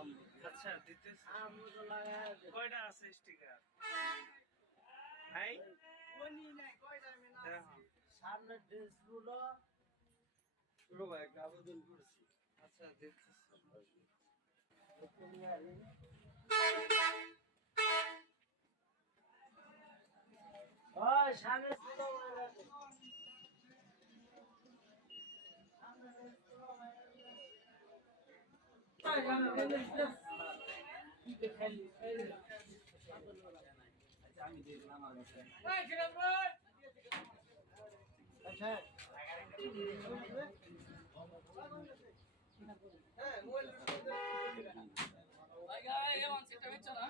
আচ্ছা দিতেছি কয়টা আছে স্টিকার ভাই সামনে ড্রেস গুলো ভাই একটা আবেদন করছি। আচ্ছা দিতেছি ওই সামনে ছিল আচ্ছা ভাই এমন সেটা হচ্ছে না